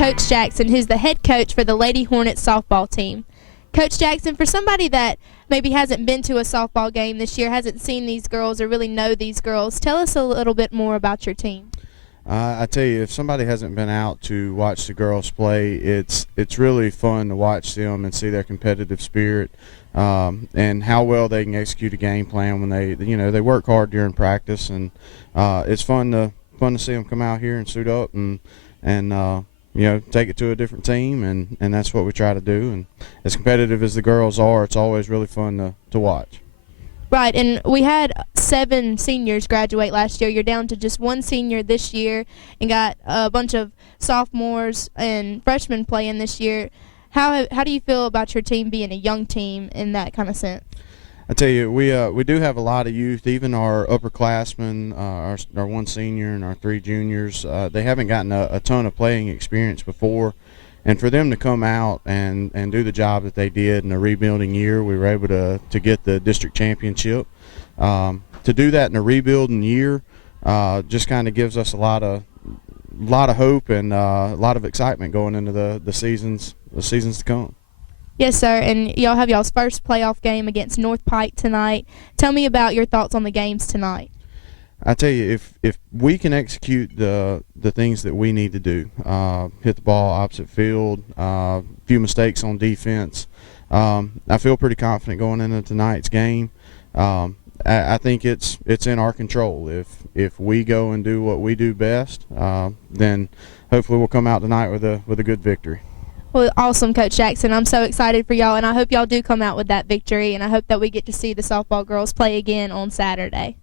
Coach Jackson, who's the head coach for the Lady Hornet softball team. Coach Jackson, for somebody that maybe hasn't been to a softball game this year, hasn't seen these girls or really know these girls, tell us a little bit more about your team. I tell you, if somebody hasn't been out to watch the girls play, it's really fun to watch them and see their competitive spirit and how well they can execute a game plan when they work hard during practice, and it's fun to see them come out here and suit up and take it to a different team, and that's what we try to do. And as competitive as the girls are, it's always really fun to watch. Right, and we had 7 seniors graduate last year. You're down to just 1 senior this year and got a bunch of sophomores and freshmen playing this year. How do you feel about your team being a young team in that kind of sense? I tell you, we do have a lot of youth. Even our upperclassmen, our 1 senior and our 3 juniors, they haven't gotten a ton of playing experience before. And for them to come out and do the job that they did in a rebuilding year, we were able to get the district championship. To do that in a rebuilding year just kind of gives us a lot of hope and a lot of excitement going into the seasons to come. Yes, sir, and y'all have y'all's first playoff game against North Pike tonight. Tell me about your thoughts on the games tonight. I tell you, if we can execute the things that we need to do, hit the ball opposite field, few mistakes on defense, I feel pretty confident going into tonight's game. I think it's in our control. If we go and do what we do best, then hopefully we'll come out tonight with a good victory. Well, awesome, Coach Jackson. I'm so excited for y'all, and I hope y'all do come out with that victory, and I hope that we get to see the softball girls play again on Saturday.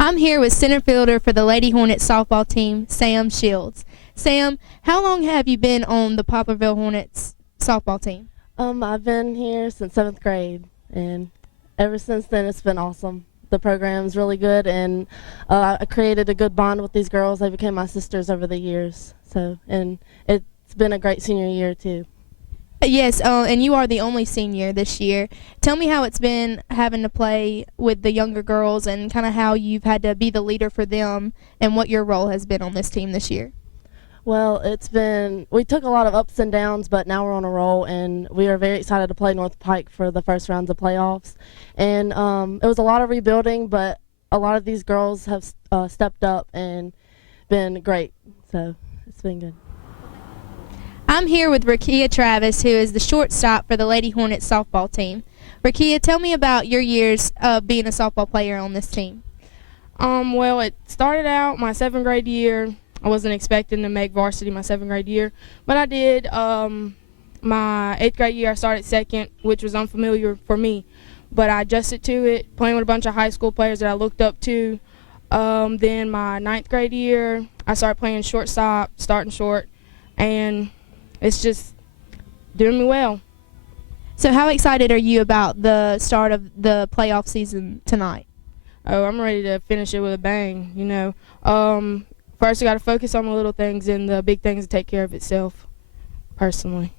I'm here with center fielder for the Lady Hornet softball team, Sam Shields. Sam, how long have you been on the Poplarville Hornets softball team? I've been here since 7th grade, and ever since then it's been awesome. The program's really good, and I created a good bond with these girls. They became my sisters over the years, and it's been a great senior year too. Yes, and you are the only senior this year. Tell me how it's been having to play with the younger girls and kind of how you've had to be the leader for them and what your role has been on this team this year. Well, we took a lot of ups and downs, but now we're on a roll, and we are very excited to play North Pike for the first rounds of playoffs. And it was a lot of rebuilding, but a lot of these girls have stepped up and been great, so it's been good. I'm here with Rakia Travis, who is the shortstop for the Lady Hornet softball team. Rakia, tell me about your years of being a softball player on this team. Well, it started out my 7th grade year. I wasn't expecting to make varsity my 7th grade year, but I did. My 8th grade year, I started second, which was unfamiliar for me, but I adjusted to it, playing with a bunch of high school players that I looked up to. Then my 9th grade year, I started playing shortstop, starting short, and it's just doing me well. So how excited are you about the start of the playoff season tonight? Oh, I'm ready to finish it with a bang, First, I got to focus on the little things, and the big things to take care of itself, personally.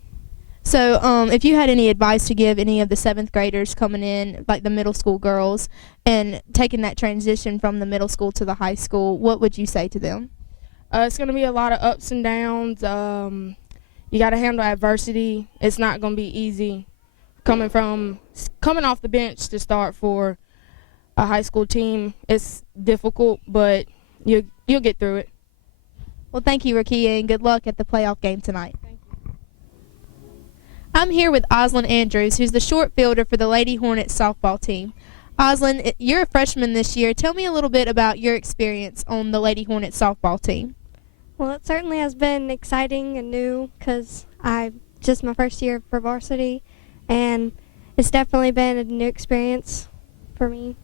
So if you had any advice to give any of the 7th graders coming in, like the middle school girls, and taking that transition from the middle school to the high school, what would you say to them? It's going to be a lot of ups and downs. You got to handle adversity. It's not going to be easy coming off the bench to start for a high school team. It's difficult, but you'll get through it. Well, thank you, Rakia, and good luck at the playoff game tonight. Thank you. I'm here with Oslin Andrews, who's the short fielder for the Lady Hornet softball team. Oslin, you're a freshman this year. Tell me a little bit about your experience on the Lady Hornet softball team. Well, it certainly has been exciting and new because just my first year for varsity, and it's definitely been a new experience for me.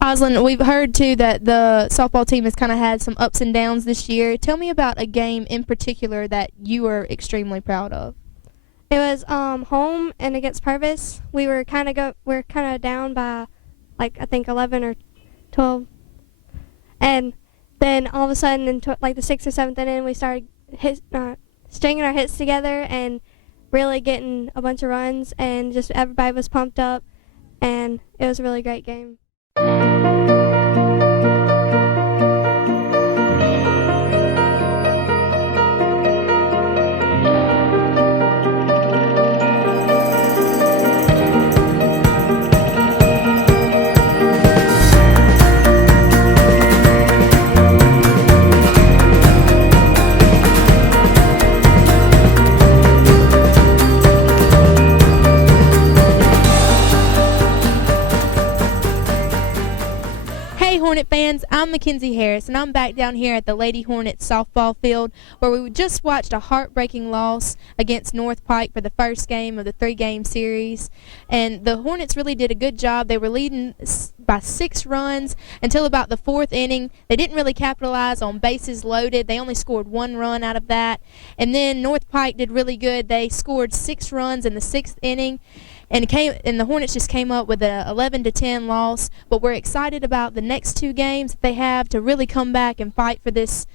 Oslin, we've heard, too, that the softball team has kind of had some ups and downs this year. Tell me about a game in particular that you were extremely proud of. It was home and against Purvis. We were kind of down by, I think 11 or 12, and then all of a sudden, in the 6th or 7th inning, we started stringing our hits together and really getting a bunch of runs, and just everybody was pumped up, and it was a really great game. Hornet fans, I'm Mackenzie Harris, and I'm back down here at the Lady Hornet softball field where we just watched a heartbreaking loss against North Pike for the first game of the 3-game series. And the Hornets really did a good job. They were leading by 6 runs until about the 4th inning. They didn't really capitalize on bases loaded. They only scored 1 run out of that. And then North Pike did really good. They scored 6 runs in the 6th inning. And the Hornets just came up with a 11-10 loss. But we're excited about the next 2 games that they have to really come back and fight for this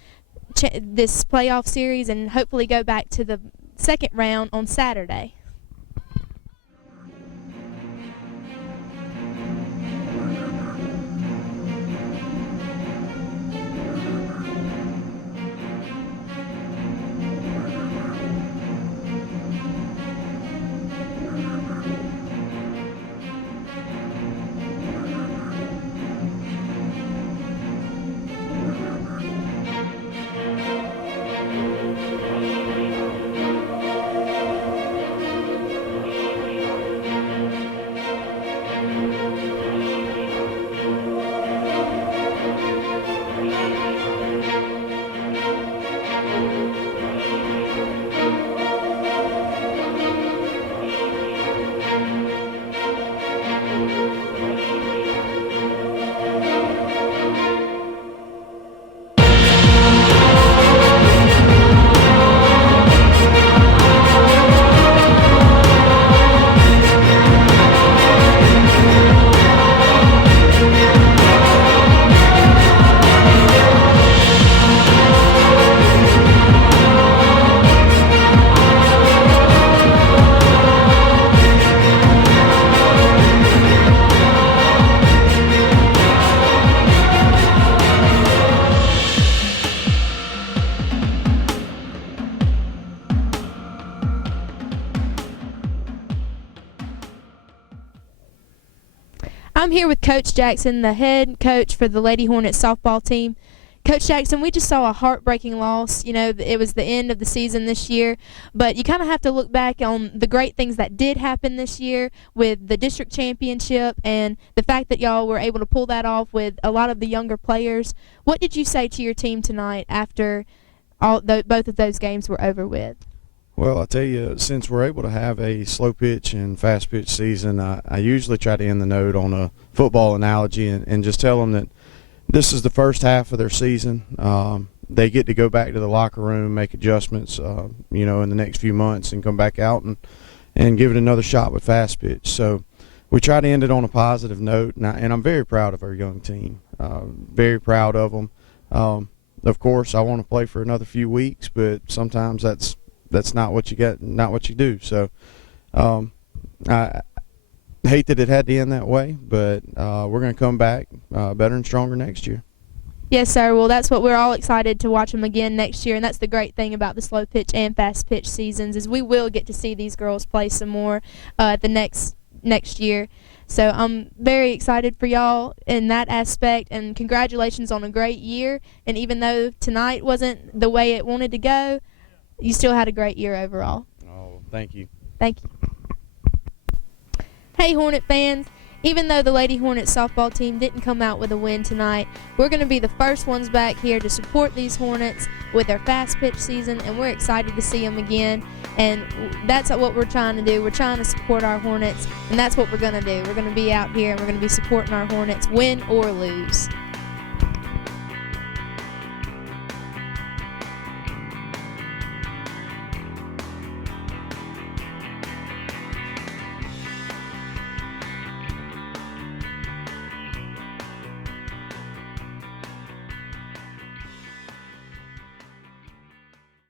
playoff series and hopefully go back to the second round on Saturday. I'm here with Coach Jackson, the head coach for the Lady Hornet softball team. Coach Jackson, we just saw a heartbreaking loss. You know, it was the end of the season this year, but you kind of have to look back on the great things that did happen this year with the district championship and the fact that y'all were able to pull that off with a lot of the younger players. What did you say to your team tonight after both of those games were over with? Well, I tell you, since we're able to have a slow pitch and fast pitch season, I usually try to end the note on a football analogy and just tell them that this is the first half of their season. They get to go back to the locker room, make adjustments, in the next few months and come back out and give it another shot with fast pitch. So we try to end it on a positive note, and I'm very proud of our young team, very proud of them. Of course, I want to play for another few weeks, but sometimes that's not what you get, not what you do. So I hate that it had to end that way, but we're going to come back better and stronger next year. Yes, sir. Well, that's what we're all excited to watch them again next year, and that's the great thing about the slow pitch and fast pitch seasons is we will get to see these girls play some more the next year. So I'm very excited for y'all in that aspect, and congratulations on a great year. And even though tonight wasn't the way it wanted to go, you still had a great year overall. Oh, thank you. Thank you. Hey, Hornet fans. Even though the Lady Hornet softball team didn't come out with a win tonight, we're going to be the first ones back here to support these Hornets with their fast pitch season, and we're excited to see them again. And that's what we're trying to do. We're trying to support our Hornets, and that's what we're going to do. We're going to be out here, and we're going to be supporting our Hornets, win or lose.